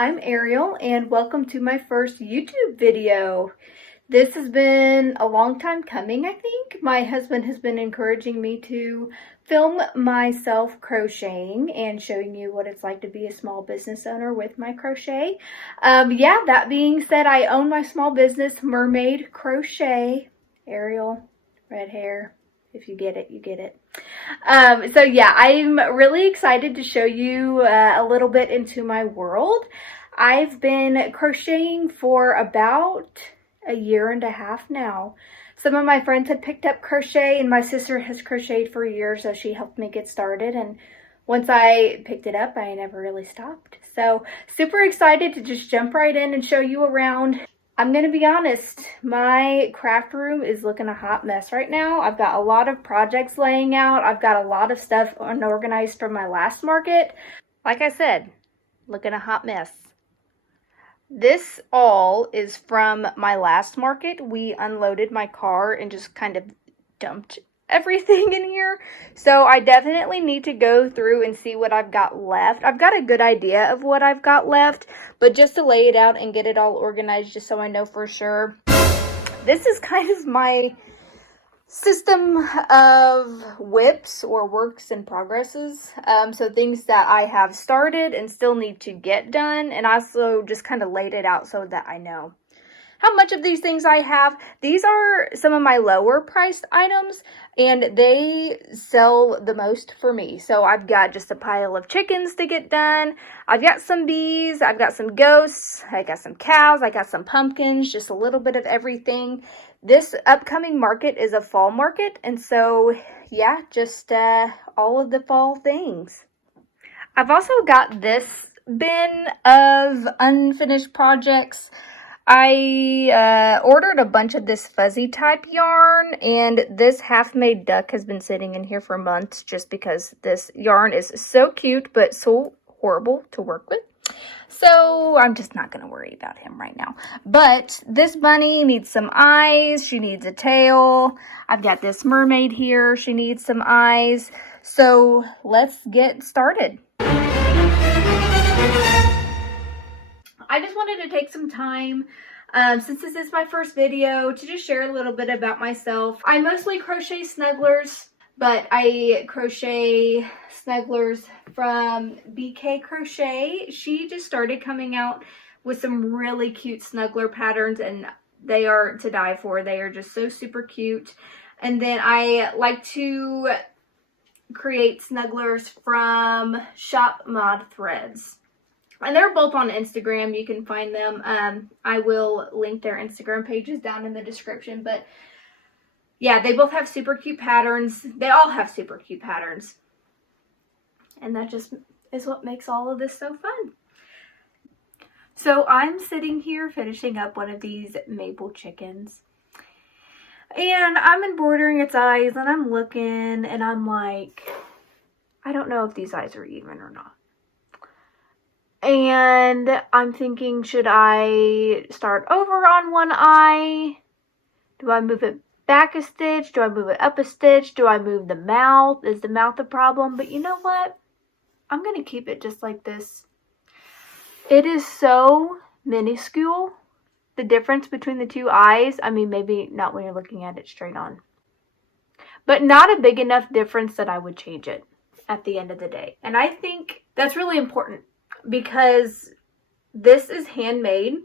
I'm Ariel and welcome to my first YouTube video. This has been a long time coming, I think. My husband has been encouraging me to film myself crocheting and showing you what it's like to be a small business owner with my crochet. That being said, I own my small business, Mermade Crochet. Ariel, red hair. If you get it, you get it. I'm really excited to show you a little bit into my world. I've been crocheting for about a year and a half now. Some of my friends had picked up crochet, and my sister has crocheted for years, so she helped me get started. And once I picked it up, I never really stopped. So super excited to just jump right in and show you around. I'm going to be honest, my craft room is looking a hot mess right now. I've got a lot of projects laying out. I've got a lot of stuff unorganized from my last market. Like I said, looking a hot mess. This all is from my last market. We unloaded my car and just kind of dumped everything in here. So I definitely need to go through and see what I've got left. I've got a good idea of what I've got left, but just to lay it out and get it all organized just so I know for sure. This is kind of my system of whips or works in progresses. So things that I have started and still need to get done, and also just kind of laid it out so that I know how much of these things I have. These are some of my lower priced items, and they sell the most for me. So I've got just a pile of chickens to get done. I've got some bees. I've got some ghosts. I got some cows. I got some pumpkins, just a little bit of everything. This upcoming market is a fall market, and so yeah, just all of the fall things. I've also got this bin of unfinished projects. I ordered a bunch of this fuzzy type yarn, and this half-made duck has been sitting in here for months just because this yarn is so cute but so horrible to work with. So I'm just not going to worry about him right now. But this bunny needs some eyes. She needs a tail. I've got this mermaid here. She needs some eyes. So let's get started. I just wanted to take some time, since this is my first video, to just share a little bit about myself. I mostly crochet snugglers, but I crochet snugglers from BK Crochet. She just started coming out with some really cute snuggler patterns, and they are to die for. They are just so super cute. And then I like to create snugglers from Shop Mod Threads. And they're both on Instagram. You can find them. I will link their Instagram pages down in the description. But yeah, they both have super cute patterns. They all have super cute patterns. And that just is what makes all of this so fun. So I'm sitting here finishing up one of these maple chickens. And I'm embroidering its eyes, and I'm looking, and I'm like, I don't know if these eyes are even or not. And I'm thinking, should I start over on one eye? Do I move it back a stitch? Do I move it up a stitch? Do I move the mouth? Is the mouth a problem? But you know what? I'm going to keep it just like this. It is so minuscule, the difference between the two eyes. I mean, maybe not when you're looking at it straight on. But not a big enough difference that I would change it at the end of the day. And I think that's really important, because this is handmade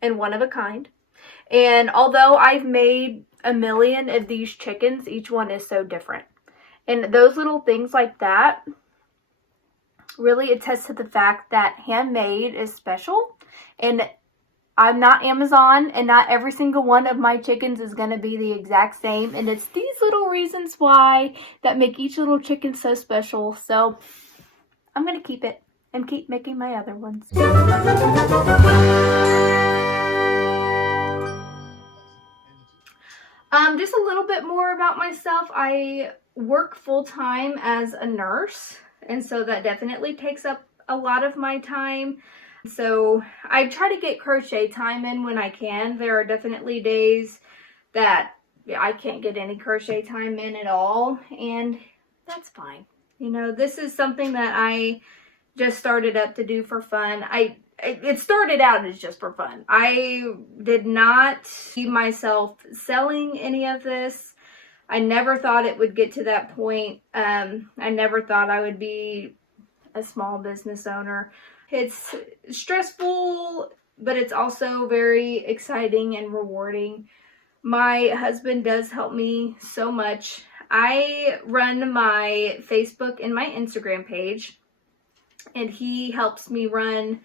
and one of a kind. And although I've made a million of these chickens, each one is so different. And those little things like that really attest to the fact that handmade is special. And I'm not Amazon, and not every single one of my chickens is going to be the exact same. And it's these little reasons why that make each little chicken so special. So I'm going to keep it and keep making my other ones. Just a little bit more about myself. I work full-time as a nurse, and so that definitely takes up a lot of my time. So I try to get crochet time in when I can. There are definitely days that I can't get any crochet time in at all, and that's fine. You know, this is something that I just started up to do for fun. it started out as just for fun. I did not see myself selling any of this. I never thought it would get to that point. I never thought I would be a small business owner. It's stressful, but it's also very exciting and rewarding. My husband does help me so much. I run my Facebook and my Instagram page, and he helps me run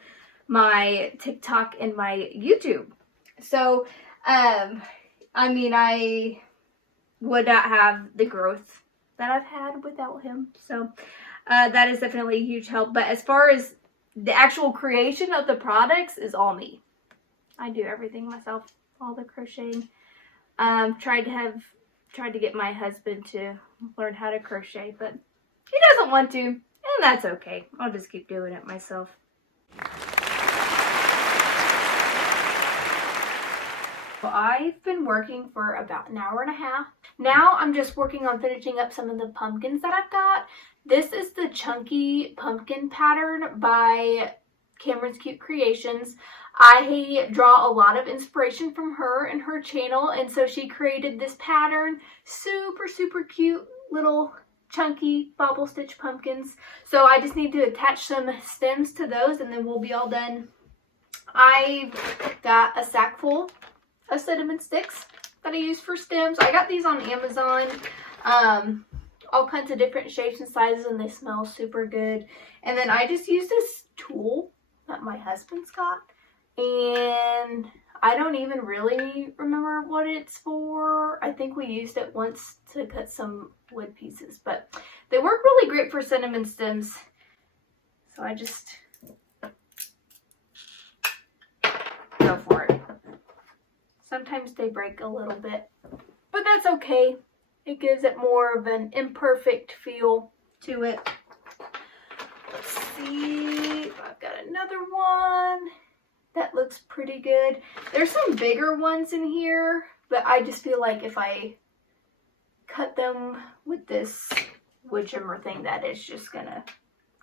my TikTok and my YouTube. So, I mean, I would not have the growth that I've had without him. So, that is definitely a huge help. But as far as the actual creation of the products is all me. I do everything myself, all the crocheting. Tried to get my husband to learn how to crochet, but he doesn't want to, and that's okay. I'll just keep doing it myself. Well, I've been working for about an hour and a half. Now I'm just working on finishing up some of the pumpkins that I've got. This is the Chunky Pumpkin pattern by Cameron's Cute Creations. I draw a lot of inspiration from her and her channel, and so she created this pattern. Super, super cute little chunky bobble stitch pumpkins. So I just need to attach some stems to those, and then we'll be all done. I got a sack full of cinnamon sticks that I use for stems. I got these on Amazon. All kinds of different shapes and sizes, and they smell super good. And then I just used this tool that my husband's got, and I don't even really remember what it's for. I think we used it once to cut some wood pieces, but they work really great for cinnamon stems. So I just go for it. Sometimes they break a little bit, but that's okay. It gives it more of an imperfect feel to it. Let's see, I've got another one that looks pretty good. There's some bigger ones in here, but I just feel like if I cut them with this wood trimmer thing, that is just gonna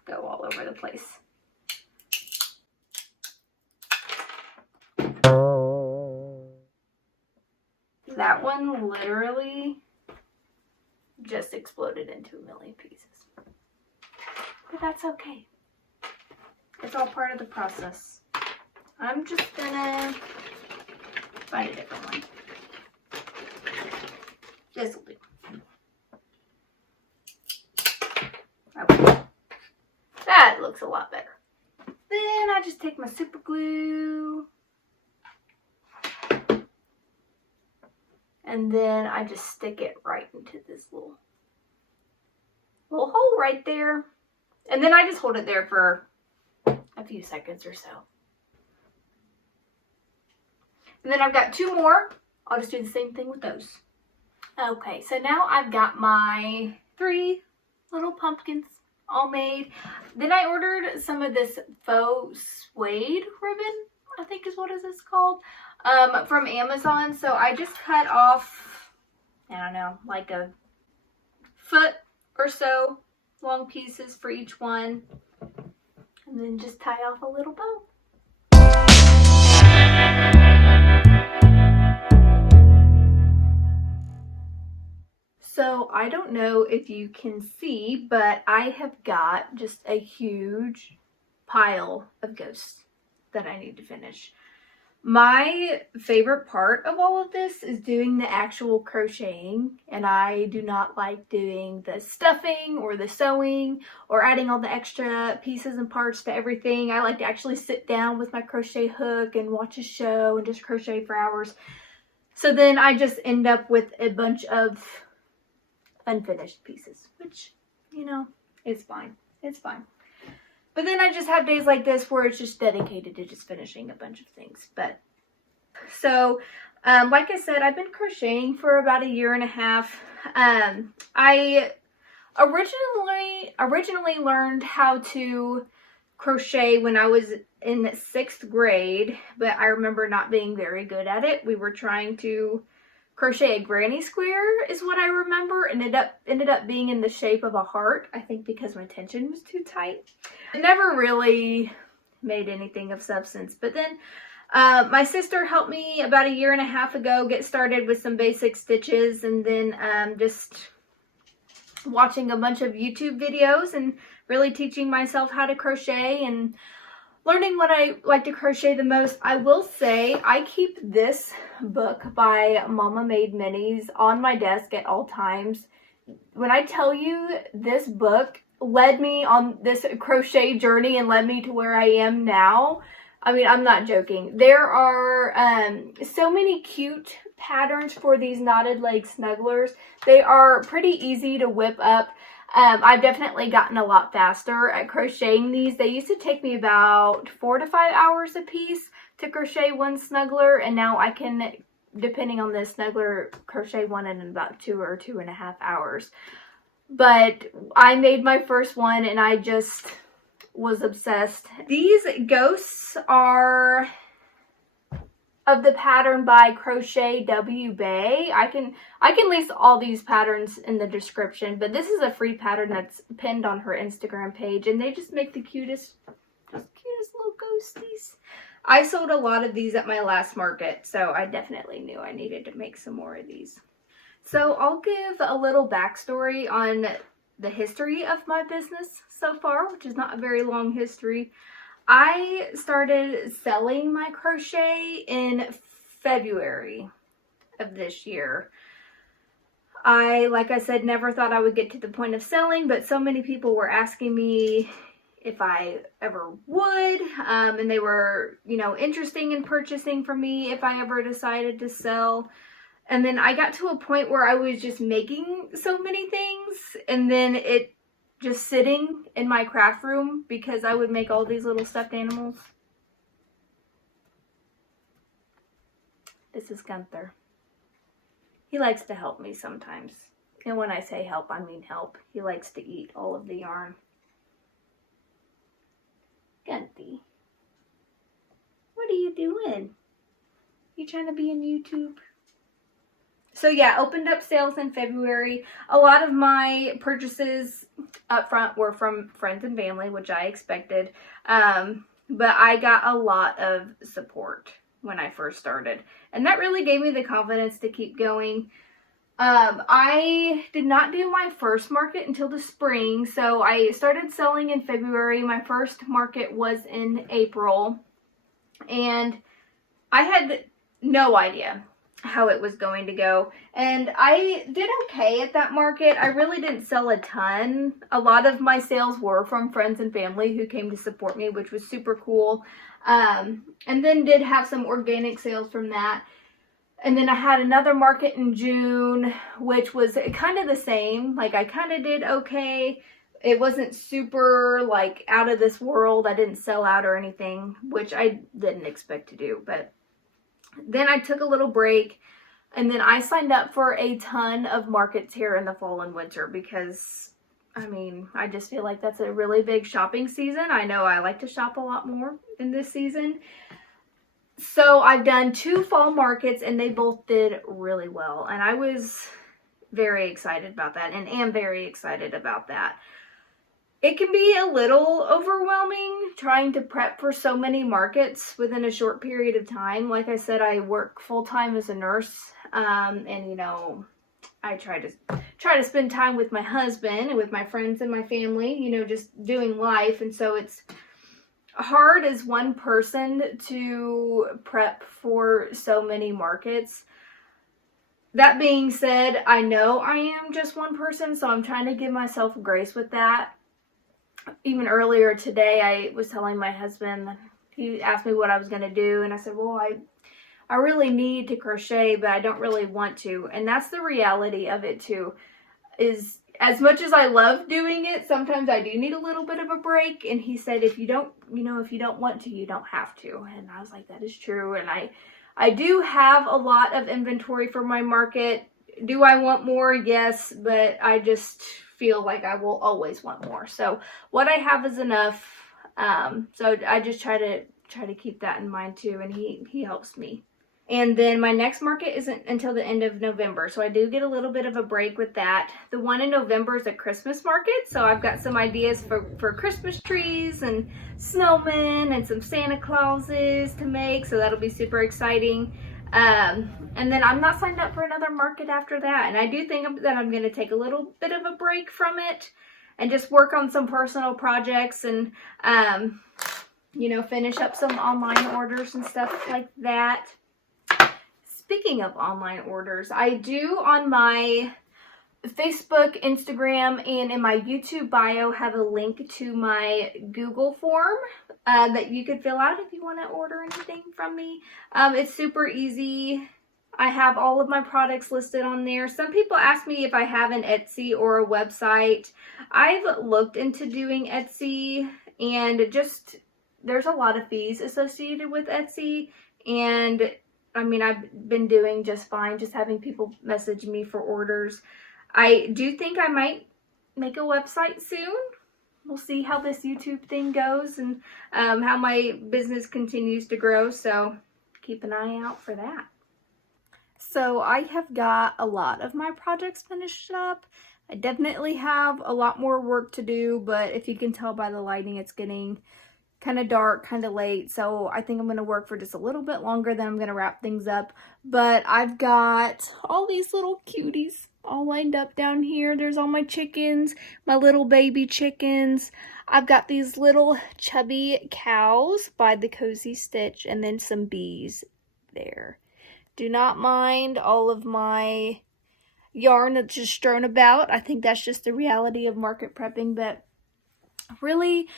go all over the place. That one literally just exploded into a million pieces. But that's okay. It's all part of the process. I'm just gonna find a different one. This'll do. Okay. That looks a lot better. Then I just take my super glue, and then I just stick it right into this little hole right there. And then I just hold it there for a few seconds or so. And then I've got two more. I'll just do the same thing with those. Okay, so now I've got my 3 little pumpkins all made. Then I ordered some of this faux suede ribbon, I think is what is this called, from Amazon. So I just cut off, I don't know, like a foot or so long pieces for each one, and then just tie off a little bow. So I don't know if you can see, but I have got just a huge pile of ghosts that I need to finish. My favorite part of all of this is doing the actual crocheting, and I do not like doing the stuffing or the sewing or adding all the extra pieces and parts to everything. I like to actually sit down with my crochet hook and watch a show and just crochet for hours. So then I just end up with a bunch of unfinished pieces, which, you know, is fine. It's fine. But then I just have days like this where it's just dedicated to just finishing a bunch of things. But so, like I said, I've been crocheting for about 1.5 years. I originally learned how to crochet when I was in 6th grade, but I remember not being very good at it. We were trying to crochet a granny square is what I remember, and ended up being in the shape of a heart, I think because my tension was too tight. I never really made anything of substance. But then my sister helped me about 1.5 years ago get started with some basic stitches, and then just watching a bunch of YouTube videos and really teaching myself how to crochet and learning what I like to crochet the most. I will say I keep this book by Mermade Minis on my desk at all times. When I tell you, this book led me on this crochet journey and led me to where I am now, I mean, I'm not joking. There are so many cute patterns for these knotted leg snugglers. They are pretty easy to whip up. I've definitely gotten a lot faster at crocheting these. They used to take me about 4 to 5 hours a piece to crochet one snuggler, and now I can, depending on the snuggler, crochet one in about 2 or 2.5 hours. But I made my first one and I just was obsessed. These ghosts are of the pattern by Crochet W Bay. I can list all these patterns in the description, but this is a free pattern that's pinned on her Instagram page, and they just make the cutest little ghosties. I sold a lot of these at my last market, so I definitely knew I needed to make some more of these. So I'll give a little backstory on the history of my business so far, which is not a very long history. I started selling my crochet in February of this year. Like I said, never thought I would get to the point of selling, but so many people were asking me if I ever would, and they were, interested in purchasing from me if I ever decided to sell. And then I got to a point where I was just making so many things, and then it just sitting in my craft room because I would make all these little stuffed animals. This is Gunther. He likes to help me sometimes. And when I say help, I mean help. He likes to eat all of the yarn. Gunty, what are you doing? You trying to be in YouTube? So yeah, opened up sales in February. A lot of my purchases up front were from friends and family, which I expected. But I got a lot of support when I first started. And that really gave me the confidence to keep going. I did not do my first market until the spring. So I started selling in February. My first market was in April. And I had no idea how it was going to go, and I did okay at that market. I really didn't sell a ton. A lot of my sales were from friends and family who came to support me, which was super cool. And then did have some organic sales from that. And then I had another market in June, which was kind of the same. Like, I kind of did okay. It wasn't super like out of this world. I didn't sell out or anything, which I didn't expect to do. But then I took a little break, and then I signed up for a ton of markets here in the fall and winter because, I mean, I just feel like that's a really big shopping season. I know I like to shop a lot more in this season. So I've done 2 fall markets, and they both did really well. And I was very excited about that, and am very excited about that. It can be a little overwhelming trying to prep for so many markets within a short period of time. Like I said, I work full-time as a nurse, and I try to spend time with my husband and with my friends and my family, just doing life. And so it's hard as one person to prep for so many markets. That being said, I know I am just one person, so I'm trying to give myself grace with that. Even earlier today, I was telling my husband, he asked me what I was going to do, and I said, well, I really need to crochet, but I don't really want to. And that's the reality of it too, is as much as I love doing it, sometimes I do need a little bit of a break. And he said, if you don't want to, you don't have to. And I was like, that is true. And I do have a lot of inventory for my market. Do I want more? Yes, but I just feel like I will always want more. So what I have is enough. So I just try to keep that in mind too, and he helps me And then my next market isn't until the end of November, so I do get a little bit of a break with that. The one in November is a Christmas market, so I've got some ideas for Christmas trees and snowmen and some Santa Clauses to make, so that'll be super exciting. And then I'm not signed up for another market after that, and I do think that I'm going to take a little bit of a break from it and just work on some personal projects and, you know, finish up some online orders and stuff like that. Speaking of online orders, I do on my Facebook, Instagram, and in my YouTube bio have a link to my Google form that you could fill out if you want to order anything from me. It's super easy. I have all of my products listed on there. Some people ask me if I have an Etsy or a website. I've looked into doing Etsy, and just there's a lot of fees associated with Etsy, and I mean, I've been doing just fine, just having people message me for orders. I do think I might make a website soon. We'll see how this YouTube thing goes and how my business continues to grow, so keep an eye out for that. So I have got a lot of my projects finished up. I definitely have a lot more work to do, but if you can tell by the lighting, it's getting kind of dark, kind of late, so I think I'm going to work for just a little bit longer, then I'm going to wrap things up. But I've got all these little cuties all lined up down here. There's all my chickens, my little baby chickens. I've got these little chubby cows by the Cozy Stitch, and then some bees there. Do not mind all of my yarn that's just strewn about. I think that's just the reality of market prepping, but really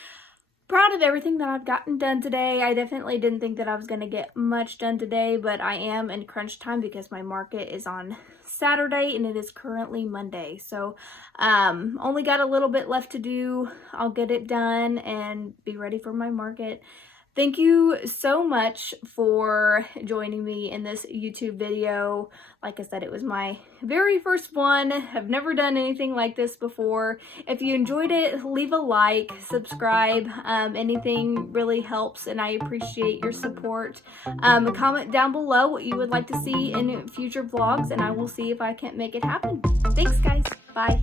proud of everything that I've gotten done today. I definitely didn't think that I was going to get much done today, but I am in crunch time because my market is on Saturday and it is currently Monday. So only got a little bit left to do. I'll get it done and be ready for my market. Thank you so much for joining me in this YouTube video. Like I said, it was my very first one. I've never done anything like this before. If you enjoyed it, leave a like, subscribe. Anything really helps, and I appreciate your support. Comment down below what you would like to see in future vlogs, and I will see if I can't make it happen. Thanks, guys. Bye.